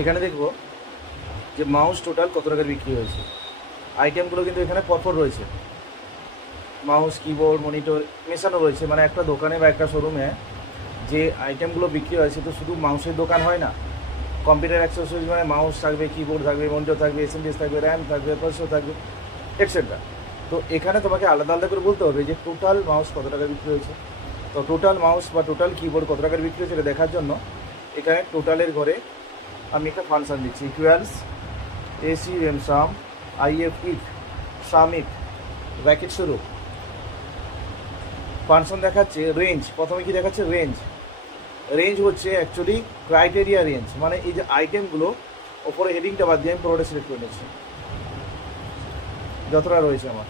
এখানে দেখব যে মাউস টোটাল কত টাকার বিক্রি হয়েছে। আইটেমগুলো কিন্তু এখানে পরপর রয়েছে, মাউস কিবোর্ড মনিটর মেশানো রয়েছে। মানে একটা দোকানে বা একটা শোরুমে যে আইটেমগুলো বিক্রি হয়েছে তো শুধু মাউসের দোকান হয় না, কম্পিউটার অ্যাক্সেসরিজ মানে মাউস থাকবে, কিবোর্ড থাকবে, মনিটর থাকবে, এসএমডিএস থাকবে, র্যাম থাকবে, প্রসেসর থাকবে, এটসেট্রা। তো এখানে তোমাকে আলাদা আলাদা করে বলতে হবে যে টোটাল মাউস কত টাকা বিক্রি হয়েছে। তো টোটাল মাউস বা টোটাল কিবোর্ড কত টাকার বিক্রি হয়েছে এটা দেখার জন্য এখানে টোটালের ঘরে আমি একটা ফাংশন দিচ্ছি, ইকুয়ালস এসি এম sum IF if sum if bracket শুরু। ফাংশন দেখাচ্ছে রেঞ্জ, প্রথমে কি দেখাচ্ছে রেঞ্জ। রেঞ্জ হচ্ছে অ্যাকচুয়ালি ক্রাইটেরিয়া রেঞ্জ, মানে এই যে আইটেমগুলো ওপরে হেডিংটা বাদ দিয়ে আমি পুরোটা সিলেক্ট করে নিচ্ছি, যতটা রয়েছে আমার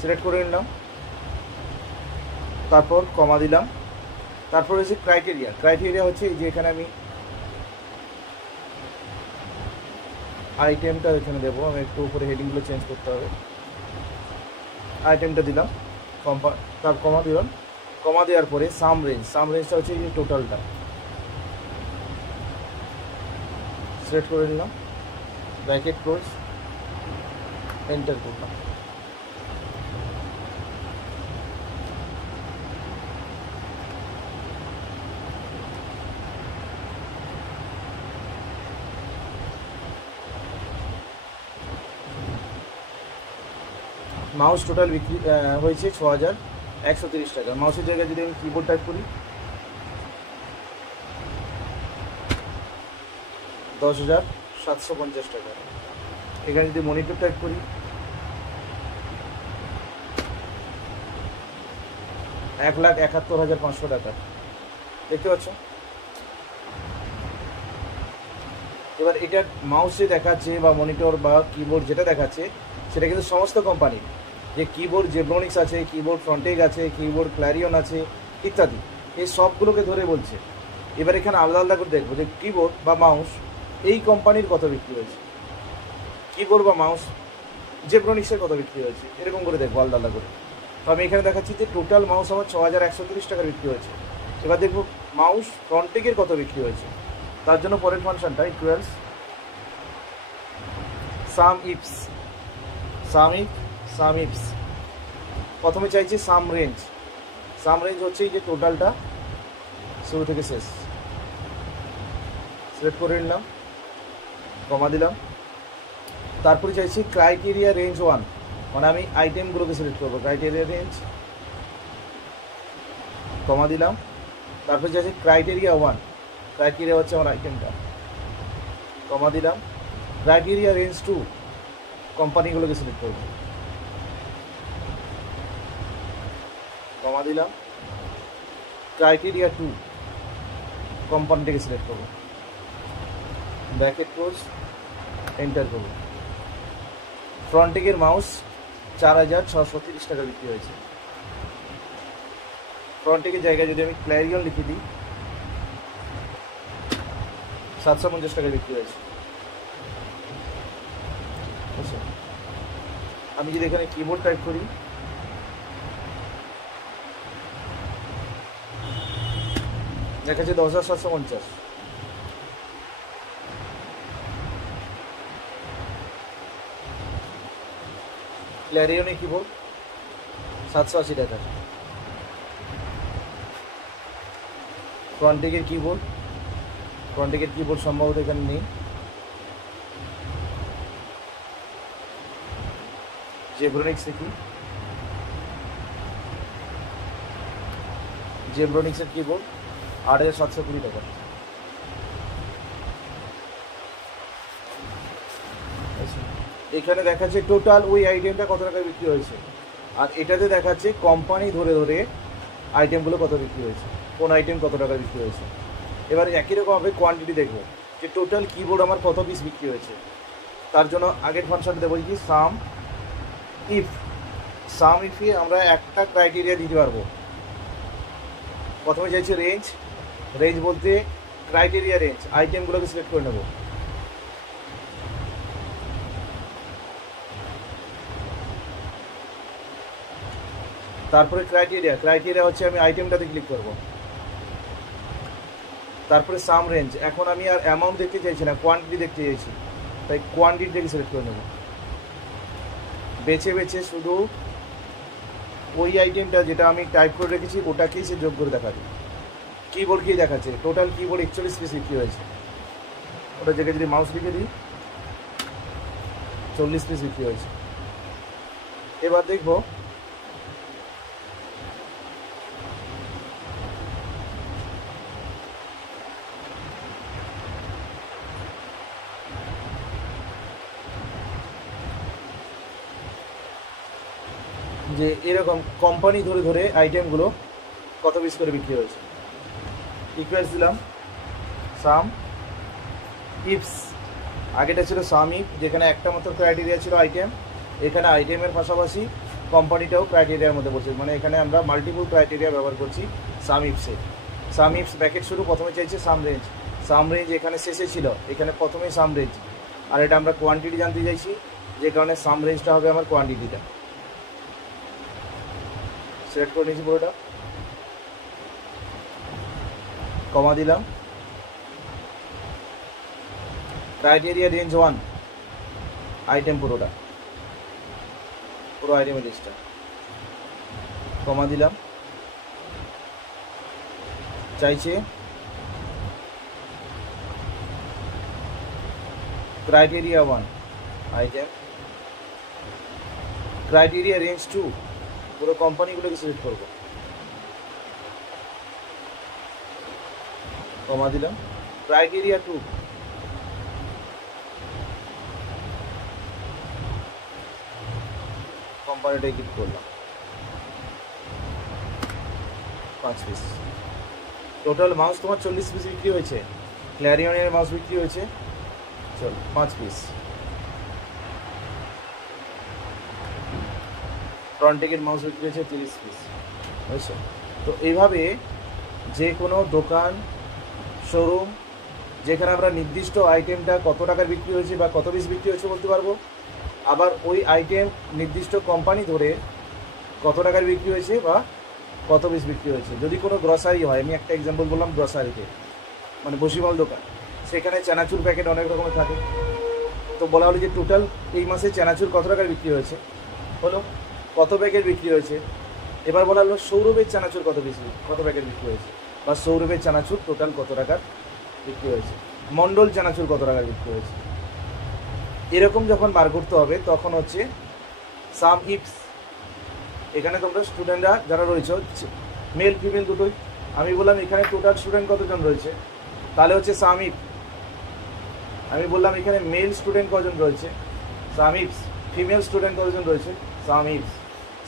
সিলেক্ট করে নিলাম, তারপর কমা দিলাম। তারপর হচ্ছে ক্রাইটেরিয়া। ক্রাইটেরিয়া হচ্ছে এই যে এখানে আমি আইটেমটা এখানে দেবো, আমি একটু উপরে হেডিংগুলো চেঞ্জ করতে হবে। আইটেমটা দিলাম, তার কমা দিলাম। কমা দেওয়ার পরে সাম রেঞ্জ, সাম রেঞ্জটা হচ্ছে এই যে টোটালটা সিলেক্ট করে নিলাম, ব্র্যাকেট ক্লোজ, এন্টার করলাম। মাউস টোটাল বিক্রি হয়েছে 6130 টাকা। মাউসের জায়গায় যদি আমি কিবোর্ড টাইপ করি 10,750 টাকা। এখানে যদি মনিটর টাইপ করি 1,71,500 টাকা। দেখতে পাচ্ছ? এবার এটা মাউসে দেখাচ্ছে বা মনিটর বা কিবোর্ড যেটা দেখাচ্ছে সেটা কিন্তু সমস্ত কোম্পানির, যে কিবোর্ড জেব্রনিক্স আছে, কিবোর্ড ফ্রন্টেক আছে, কিবোর্ড ক্ল্যারিয়ন আছে ইত্যাদি, এই সবগুলোকে ধরে বলছে। এবার এখানে আলাদা আলাদা করে দেখবো যে কিবোর্ড বা মাউস এই কোম্পানির কত বিক্রি হয়েছে, কিবোর্ড বা মাউস জেব্রনিক্সের কত বিক্রি হয়েছে, এরকম করে দেখবো আলাদা আলাদা করে। তো আমি এখানে দেখাচ্ছি যে টোটাল মাউস আমার 6130 টাকার বিক্রি হয়েছে। এবার দেখবো মাউস ফ্রন্টেকের কত বিক্রি হয়েছে। তার জন্য পরের ফাংশনটা ইকুয়ালস সাম ইফস, সাম ইফস। প্রথমে চাইছি সাম রেঞ্জ। সাম রেঞ্জ হচ্ছে এই যে টোটালটা শুরু থেকে শেষ, সিলেক্ট করে নিলাম, কমা দিলাম। তারপরে চাইছি ক্রাইটেরিয়া রেঞ্জ 1, মানে আমি আইটেমগুলোকে সিলেক্ট করবো, ক্রাইটেরিয়া রেঞ্জ, কমা দিলাম। তারপরে চাইছি ক্রাইটেরিয়া 1, ক্রাইটেরিয়া হচ্ছে আমার আইটেমটা, কমা দিলাম। ক্রাইটেরিয়া রেঞ্জ 2, কোম্পানিগুলোকে সিলেক্ট করবো, কমা দিলাম। ক্রাইটেরিয়া 2, কোম্পানিটাকে সিলেক্ট করবো, ব্র্যাকেট ক্লোজ, এন্টার করবো। ফ্রন্টেকের মাউস 4,630 টাকা বিক্রি হয়েছে। ফ্রন্টেকের জায়গায় যদি আমি ক্ল্যারিয়ন লিখে দিই 750 টাকা বিক্রি হয়েছে। আমি যদি এখানে কিবোর্ড টাইপ করি দেখাচ্ছে 10,750। ক্ল্যারিয়নের কিবোর্ড 780 টাকা। ফ্রন্টেকের কিবোর্ড সম্ভবত এখানে নেই। জেব্রনিক্সের কিবোর্ড 8,720 টাকা। এখানে দেখাচ্ছে টোটাল ওই আইটেমটা কত টাকা বিক্রি হয়েছে, আর এটাতে দেখাচ্ছে কোম্পানি ধরে ধরে আইটেমগুলো কত বিক্রি হয়েছে, কোন আইটেম কত টাকা বিক্রি হয়েছে। এবার একই রকমভাবে কোয়ান্টিটি দেখবো যে টোটাল কিবোর্ড আমার কত পিস বিক্রি হয়েছে। তার জন্য আগের ফাংশনটা দেবো কি সাম ইফে আমরা একটা ক্রাইটেরিয়া দিতে পারবো। প্রথমে চাইছি রেঞ্জ বলতে ক্রাইটেরিয়া রেঞ্জ, আইটেমগুলোকে সিলেক্ট করে নেব। তারপরে ক্রাইটেরিয়া হচ্ছে আমি আইটেমটাতে ক্লিক করব, তারপরে সাম রেঞ্জ। এখন আমি আর অ্যামাউন্ট দেখতে চাইছি না, কোয়ান্টিটি দেখতে চাইছি, তাই কোয়ান্টিটিটাকে সিলেক্ট করে নেব। বেছে বেছে শুধু ওই আইটেমটা যেটা আমি টাইপ করে রেখেছি ওটাকেই সে যোগ করে দেখাবে। কিবোর্ড কি দেখাচ্ছে, টোটাল কিবোর্ড 41 পিস বিক্রি হয়েছে। ওটা জায়গায় যদি মাউস লিখে দিই 40 পিস বিক্রি হয়েছে। এবার দেখব যে এরকম কোম্পানি ধরে ধরে আইটেমগুলো কত পিস করে বিক্রি হয়েছে। ইকুয়ালস দিলাম সাম ইফস, আগেটা ছিল সাম ইফ যেখানে একটা মাত্র ক্রাইটেরিয়া ছিল আইটেম, এখানে আইটেমের পাশাপাশি কোম্পানিটাও ক্রাইটেরিয়ার মধ্যে বলছে, মানে এখানে আমরা মাল্টিপল ক্রাইটেরিয়া ব্যবহার করছি সাম ইফসে। সাম ইফস ব্র্যাকেট শুরু, প্রথমে চাইছে সাম রেঞ্জ, সাম রেঞ্জ এখানে শেষে ছিল, এখানে প্রথমেই সাম রেঞ্জ, আর এটা আমরা কোয়ান্টিটি জানতে চাইছি, যে কারণে সাম রেঞ্জটা হবে আমার কোয়ান্টিটিটা। সিলেক্ট করে নিয়েছি পুরোটা, কমা দিলাম, ক্রাইটেরিয়া রেঞ্জ 1 আইটেম পুরোটা, পুরো আইটেমের লিস্টটা, কমা দিলাম। চাইছে ক্রাইটেরিয়া 1 আইটেম, ক্রাইটেরিয়া রেঞ্জ 2, পুরো কোম্পানিগুলোকে সিলেক্ট করবো, কমা দিলাম, ক্রাইটেরিয়া 2, কোম্পানিটাই ক্লিক করলাম, 5 পিস। টোটাল মাউস তোমার 40 পিস বিক্রি হয়েছে, ক্ল্যারিয়নের মাউস বিক্রি হয়েছে চল 5 পিস, ফ্রন্টেকের মাউস বিক্রি হয়েছে 30 পিস, বুঝছো? তো এইভাবে যে কোনো দোকান, শোরুম, যেখানে আমরা নির্দিষ্ট আইটেমটা কত টাকার বিক্রি হয়েছে বা কত পিস বিক্রি হয়েছে বলতে পারবো, আবার ওই আইটেম নির্দিষ্ট কোম্পানি ধরে কত টাকার বিক্রি হয়েছে বা কত পিস বিক্রি হয়েছে। যদি কোনো গ্রসারি হয়, আমি একটা এক্সাম্পল বললাম গ্রসারিতে, মানে বসিমাল দোকান, সেখানে চানাচুর প্যাকেট অনেক রকমের থাকে, তো বলা হলো যে টোটাল এই মাসে চানাচুর কত টাকার বিক্রি হয়েছে, হলো কত প্যাকেট বিক্রি হয়েছে। এবার বলা হলো সৌরভের চানাচুর কত প্যাকেট বিক্রি হয়েছে, বা সৌরভের চানাচুর টোটাল কত টাকার বিক্রি হয়েছে, মণ্ডল চানাচুর কত টাকার বিক্রি হয়েছে। এরকম যখন বার করতে হবে তখন হচ্ছে সাম ইফস। এখানে তোমরা স্টুডেন্টরা যারা রয়েছে মেল ফিমেল দুটোই, আমি বললাম এখানে টোটাল স্টুডেন্ট কতজন রয়েছে, তাহলে হচ্ছে সাম ইফ। আমি বললাম এখানে মেল স্টুডেন্ট কজন রয়েছে, সাম ইফস। ফিমেল স্টুডেন্ট কতজন রয়েছে, সাম ইফস।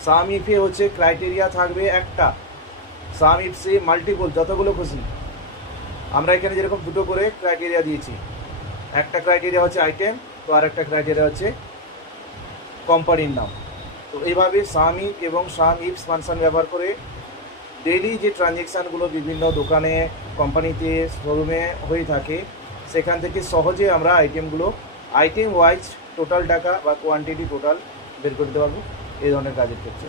সাম ইফে হচ্ছে ক্রাইটেরিয়া থাকবে একটা, সাম ইফসে মাল্টিপল যতগুলো খুশি। আমরা এখানে যেরকম দুটো করে ক্রাইটেরিয়া দিয়েছি, একটা ক্রাইটেরিয়া হচ্ছে আইটেম, তো আর একটা ক্রাইটেরিয়া হচ্ছে কোম্পানির নাম। তো এইভাবে সাম ইফ এবং সাম ইফস ফাংশন ব্যবহার করে ডেইলি যে ট্রানজ্যাকশানগুলো বিভিন্ন দোকানে, কোম্পানিতে, শোরুমে হয়ে থাকে, সেখান থেকে সহজে আমরা আইটেমগুলো আইটেম ওয়াইজ টোটাল টাকা বা কোয়ান্টিটি টোটাল বের করতে পারবো এই ধরনের কাজের ক্ষেত্রে।